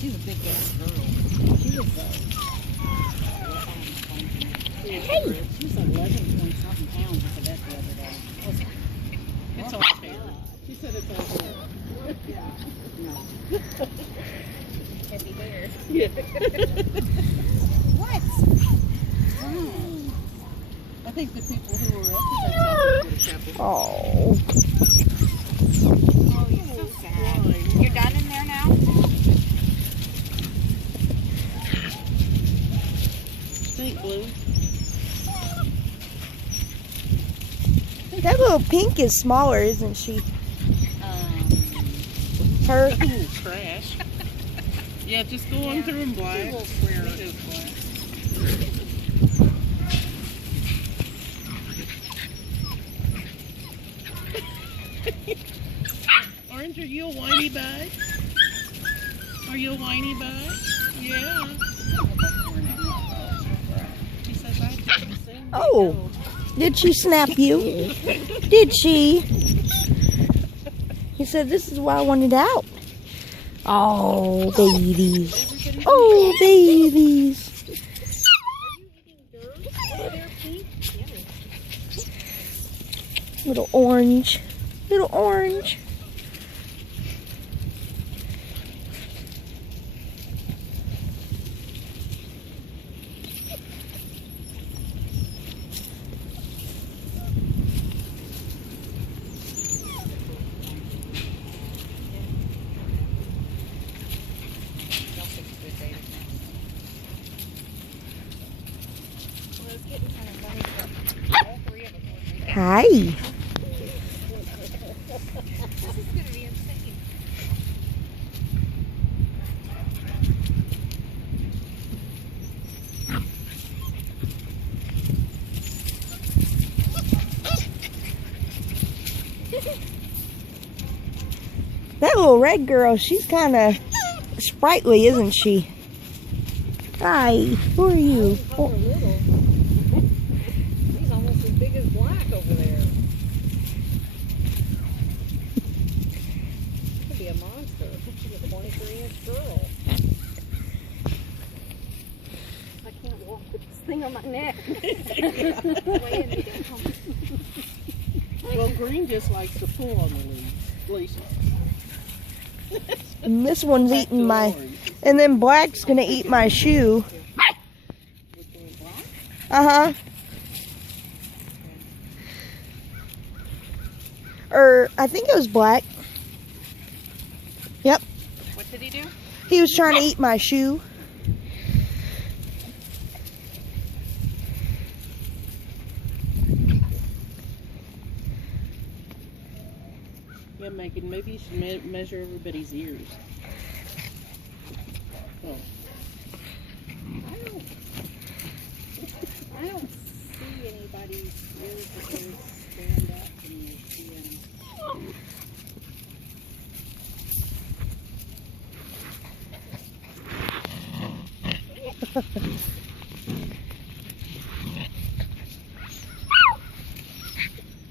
She's a big ass girl. She is though. Hey! She was 11-point-something pounds at the vet the other day. It's all fair. She said it's all fair. Yeah. No. Heavy hair. Yeah. What? I think the people who were at the chapel. Oh. Oh, you're so sad. You're done in there now? Stink blue. That little pink is smaller, isn't she? Her. Ooh, trash. Yeah, just go on through them, Black. Little square. It is Black. Orange, are you a whiny bag? Are you a whiny bag? Yeah. She says I didn't sing. Oh. Did she snap you? Did she? He said, this is why I wanted out. Oh, babies. Oh, babies. Little orange. Little orange. Hi. This is going to be insane. That little red girl, she's kind of sprightly, isn't she? Hi, who are you? Oh, little. He's almost as big as Black over there. Could be a monster. She's a 23-inch girl. I can't walk with this thing on my neck. Well, Green just likes to pull on the leashes. And this one's eating my... And then Black's gonna eat my shoe. Uh-huh. Or, I think it was Black. Yep. What did he do? He was trying to eat my shoe. Yeah, Megan, maybe you should measure everybody's ears. Oh. I don't see anybody's ears that they stand up and you see them.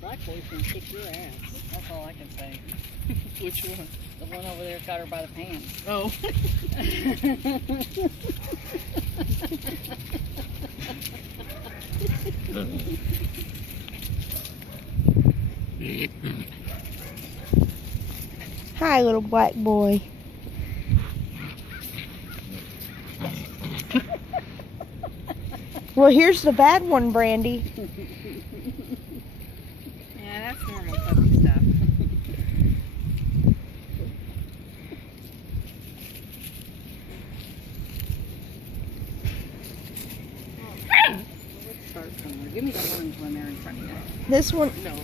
Black boy's gonna kick your ass. That's all I can say. Which one? The one over there got her by the pants. Oh. Hi, little black boy. Well, here's the bad one, Brandy. Yeah, that's normal puppy stuff. Let's start somewhere. Give me the orange one there in front of you. This one, No.